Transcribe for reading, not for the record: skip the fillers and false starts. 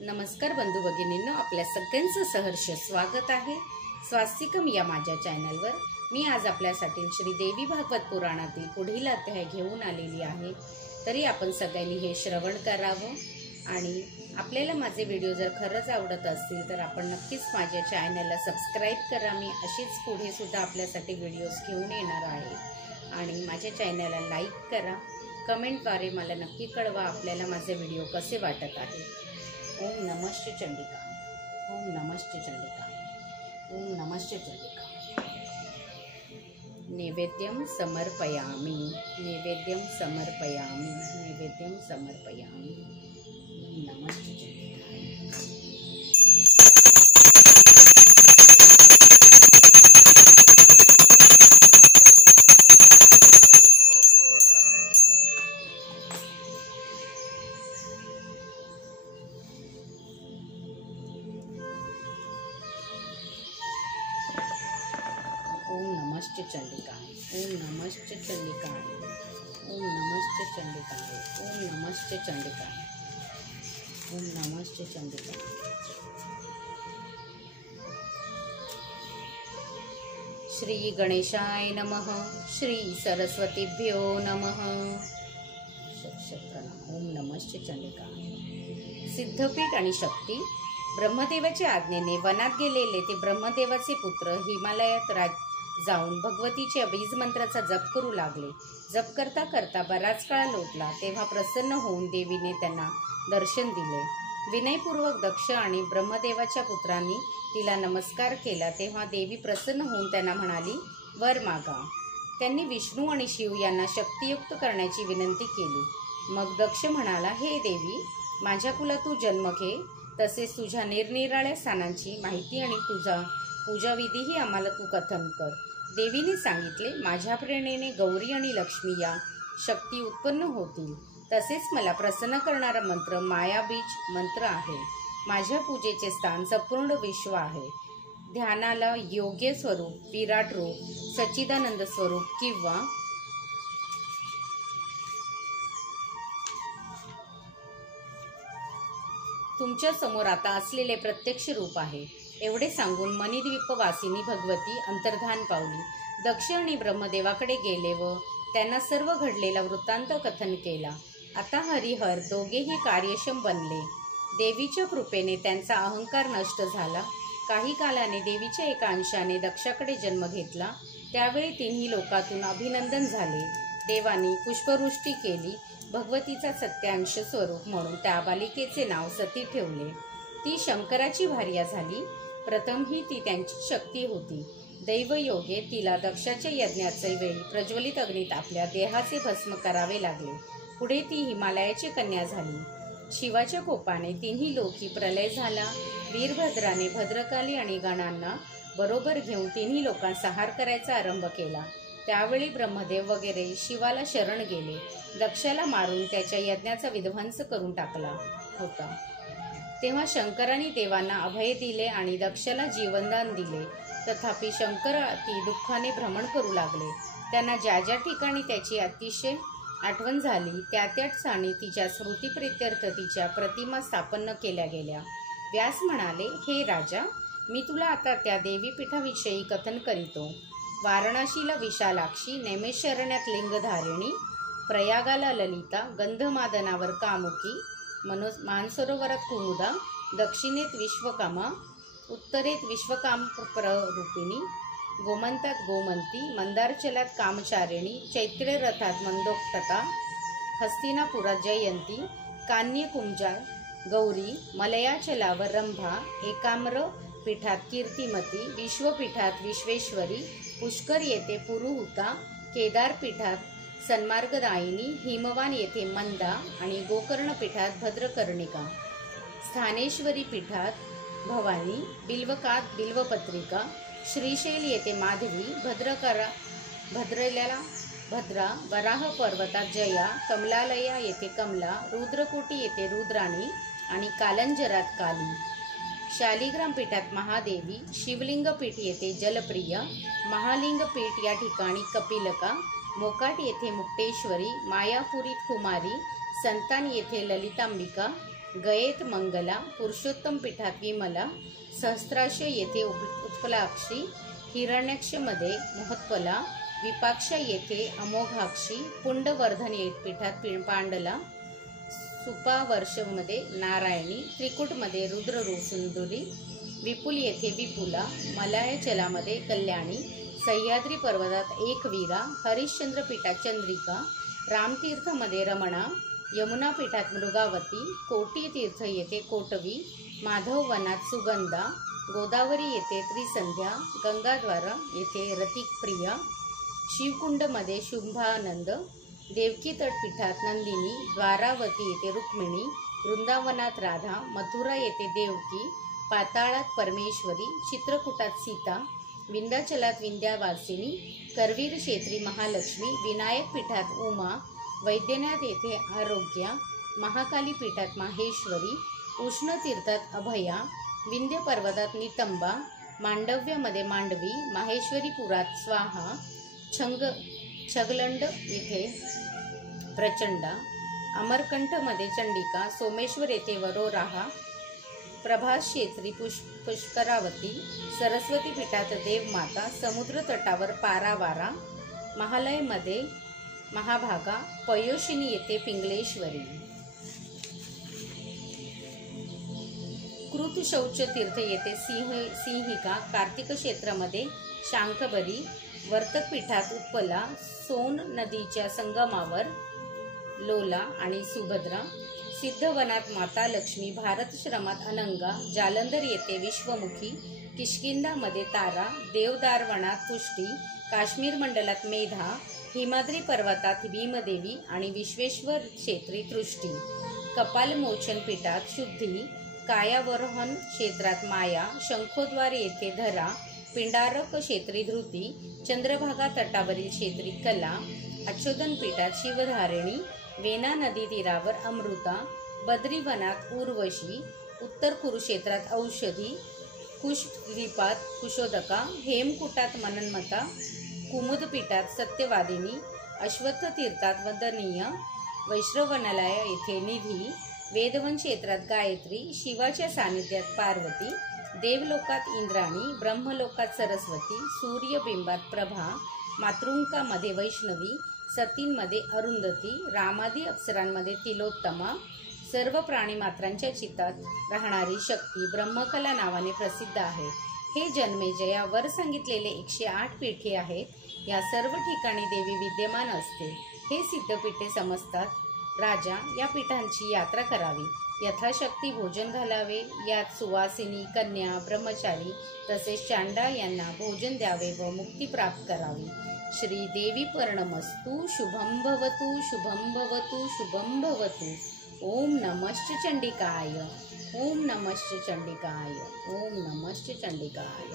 नमस्कार बंधू भगिनींनो, आपल्या सगळ्यांचं सहर्ष स्वागत आहे स्वास्तिकम या माझ्या चॅनलवर। मी आज आपल्यासाठी श्री देवी भागवत पुराणातील पुढील अध्याय घेऊन आलेली आहे। तरी आपण सगळ्यांनी हे श्रवण करावं आणि आपल्याला माझे व्हिडिओ जर खरंच आवडत असतील तर आपण नक्कीच माझ्या चॅनलला सबस्क्राइब करा। मी अशीच पुढे सुद्धा आपल्यासाठी व्हिडिओज घेऊन येणार आहे आणि माझ्या चॅनलला लाईक करा। कमेंटद्वारे मला नक्की कळवा आपल्याला माझे व्हिडिओ कसे वाटत आहे। ओम नमस्ते चंडिका, ओम नमस्ते चंडिका, ओम नमस्ते चंडिका। नैवेद्यम समर्पयामि, नैवेद्यम समर्पयामि, नैवेद्यम समर्पयामि। ओम नमस्ते चंडिका। ओम नमस्ते चंडिका, ओम नमस्ते चंडिका, ओम नमस्ते चंडिका, ओम नमस्ते चंडिका, ओम नमस्ते चंडिका। श्री गणेशाय नमः, श्री सरस्वतीभ्यो नमः। ओम नमस्ते चंडिका। सिद्धपीठ आणि शक्ती। ब्रह्मदेवाच्या आज्ञेने वनात गेलेले ते ब्रह्मदेवाचे पुत्र हिमालयात जाऊन भगवतीच्या बीज मंत्राचा जप करू लागले। जप करता करता बराच काळ लोटला तेव्हा प्रसन्न होऊन देवीने त्यांना दर्शन दिले। विनयपूर्वक दक्ष आणि ब्रह्मदेवाच्या पुत्रांनी तिला नमस्कार केला तेव्हा देवी प्रसन्न होऊन त्यांना म्हणाली, वर मागा। त्यांनी विष्णू आणि शिव यांना शक्तियुक्त करण्याची विनंती केली। मग दक्ष म्हणाला, हे देवी, माझ्या कुलात तू जन्म घे, तसेच तुझ्या निरनिराळ्या स्थानांची माहिती आणि तुझा पूजाविधीही आम्हाला तू कथन कर। देवीने सांगितले, माझ्या प्रेरणेने गौरी आणि लक्ष्मी या शक्ती उत्पन्न होतील। तसेच मला प्रसन्न करणारा मंत्र मायाबीज मंत्र आहे। माझ्या पूजेचे स्थान संपूर्ण विश्व आहे। ध्यानाला योग्य स्वरूप, विराट रूप, सच्चिदानंद स्वरूप किंवा तुमच्या समोर आता असलेले प्रत्यक्ष रूप आहे। एवढे सांगून मणिद्वीपवासिनी भगवती अंतर्धान पावली। दक्ष आणि ब्रह्मदेवाकडे गेले व त्यांना सर्व घडलेला वृत्तांत कथन केला। आता हरिहर दोघेही कार्यक्षम बनले। देवीच्या कृपेने त्यांचा अहंकार नष्ट झाला। काही कालाने देवीच्या एका अंशाने दक्षाकडे जन्म घेतला। त्यावेळी तिन्ही लोकातून अभिनंदन झाले। देवानी पुष्पवृष्टी केली। भगवतीचा सत्यांश स्वरूप म्हणून त्या बालिकेचे नाव सती ठेवले। ती शंकराची भार्या झाली। प्रथम ही ती त्यांची शक्ती होती। दैवयोगे तिला दक्षाच्या यज्ञाचे वेळी प्रज्वलित अग्नीत आपल्या देहाचे भस्म करावे लागले। पुढे ती हिमालयाची कन्या झाली। शिवाच्या कोपाने तिन्ही लोकी प्रलय झाला। वीरभद्राने भद्रकाली आणि गणांना बरोबर घेऊन तिन्ही लोकांचा हार करायचा आरंभ केला। त्यावेळी ब्रह्मदेव वगैरे शिवाला शरण गेले। दक्षाला मारून त्याच्या यज्ञाचा विध्वंस करून टाकला होता। तेव्हा शंकराने देवांना अभय दिले आणि दक्षाला जीवनदान दिले। तथापि शंकर अति दुःखाने भ्रमण करू लागले। त्यांना ज्या ज्या ठिकाणी त्याची अतिशय आठवण झाली त्या त्या ठिकाणी तिच्या स्मृतीप्रित्यर्थ तिच्या प्रतिमा स्थापन केल्या गेल्या। व्यास म्हणाले, हे राजा, मी तुला आता त्या देवीपीठाविषयी कथन करीतो। वाराणसीला विशालाक्षी, नैमिषारण्यात लिंगधारिणी, प्रयागाला ललिता, गंधमादनावर कामुकी, मानसरोवरात कुमुदा, दक्षिणेत विश्वकामा, उत्तरेत विश्वकामप्ररूपिणी, गोमंतात गोमंती, मंदारचलात कामचारिणी, चैत्ररथात मंदोक्तता, हस्तिनापुरात जयंती, कान्यकुंजा गौरी, मलयाचलावर रंभा, एकाम्र पीठात कीर्तिमती, विश्वपीठात विश्वेश्वरी, पुष्कर येथे पुरुहुता, केदार पीठात सन्मार्गदायिनी, हिमवान येथे मंदा आणि गोकर्ण पीठात भद्रकर्णिका, स्थानेश्वरी पीठात भवानी, बिल्वकात बिल्वपत्रिका, श्रीशैल येथे माधवी, भद्रल्याला भद्रा, वराह पर्वतात जया, कमलालया येथे कमला, रुद्रकोटी येथे रुद्राणी आणि कालंजरात काली, शालिग्राम पीठात महादेवी, शिवलिंग पीठ येथे जलप्रिय, महालिंग पीठ या ठिकाणी कपिलका, मोकाट येथे मुक्तेश्वरी, मायापुरीत कुमारी, संतान येथे ललितांबिका, गयेत मंगला, पुरुषोत्तम पीठात विमला, सहस्राक्ष येथे उत्पलाक्षी, हिरण्याक्षमध्ये मोहत्पला, विपाक्षा येथे अमोघाक्षी, पुंडवर्धन पीठात पांडला, सुपावर्षमध्ये नारायणी, त्रिकुटमध्ये रुद्ररूप सुंदरी, विपुल येथे विपुला, मलयाचलामध्ये कल्याणी, सह्याद्री पर्वतात एकवीरा, हरिश्चंद्र पीठात चंद्रिका, रामतीर्थमध्ये रमणा, यमुना पीठात मृगावती, कोटी तीर्थ येथे कोटवी, माधववनात सुगंधा, गोदावरी येथे त्रिसंध्या, गंगाद्वार येथे रतिप्रिया, शिवकुंडमध्ये शुंभानंद, देवकी तटपीठात नंदिनी, द्वारावती येथे रुक्मिणी, वृंदावनात राधा, मथुरा येथे देवकी, पाताळात परमेश्वरी, चित्रकूटात सीता, विंध्याचलात विंध्यावासिनी, करवीर क्षेत्री महालक्ष्मी, विनायक पीठात उमा, वैद्यनाथ येथे आरोग्या, महाकाली पीठात माहेश्वरी, उष्णतीर्थात अभया, विंध्य पर्वतात नितंबा, मांडव्यमध्ये मांडवी, माहेश्वरीपुरात स्वाहा, छगलंड येथे प्रचंडा, अमरकंठमध्ये चंडिका, सोमेश्वर येथे वरोराहा, प्रभास क्षेत्री पुष्करावती, सरस्वती पीठात देवमाता, समुद्र तटावर पारावारा, महालयमध्ये महाभागा, पयोशिनी येथे पिंगलेश्वरी, कृतशौच तीर्थ येथे सिंहिका, कार्तिक क्षेत्रामध्ये शांखबरी, वर्तक पीठात उत्पला, सोन नदीच्या संगमावर लोला आणि सुभद्रा, सिद्धवनात माता लक्ष्मी, भारतश्रमात अनंगा, जालंधर येथे विश्वमुखी, किष्किंधामध्ये तारा, देवदारवनात पुष्टी, काश्मीर मंडलात मेधा, हिमाद्री पर्वतात भीमदेवी आणि विश्वेश्वर क्षेत्री तृष्टी, कपालमोचन पीठात शुद्धी, कायावरोहन क्षेत्रात माया, शंखोद्वार येथे धरा, पिंडारक क्षेत्री धृती, चंद्रभागा तटावरील क्षेत्री कला, अच्युतन पीठात शिवधारिणी, वेना नदी तीरावर अमृता, बद्रीवनात उर्वशी, उत्तर कुरुक्षेत्रात औषधी, कुशद्वीपात कुशोदका, हेमकुटात मनन्मता, कुमुदपीठात सत्यवादिनी, अश्वत्थ तीर्थात वंदनीय, वैश्रवणालय येथे निधी, वेदवन क्षेत्रात गायत्री, शिवाच्या सानिध्यात पार्वती, देवलोकात इंद्राणी, ब्रह्मलोकात सरस्वती, सूर्यबिंबात प्रभा, मातृंकामध्ये वैष्णवी, सतींमध्ये अरुंधती, रामादी अप्सरांमध्ये तिलोत्तमा, सर्व प्राणीमात्रांच्या चित्तात राहणारी शक्ती ब्रह्मकला नावाने प्रसिद्ध आहे. हे जन्मेजया वर सांगितलेले 108 पीठे आहेत. या सर्व ठिकाणी देवी विद्यमान असते हे सिद्धपीठे समजतात. राजा या पीठांची यात्रा करावी, यथाशक्ती भोजन घालावे. यात सुवासिनी, कन्या, ब्रह्मचारी तसेच चांडा यांना भोजन द्यावे व मुक्ती प्राप्त करावी. श्री देवी पर्णमस्तु. शुभं भवतु, शुभं भवतु, शुभं भवतु. ओम नमश्च चंडिकाय. ओम नमश्च चंडिकाय. ओम नमश्च चंडिकाय.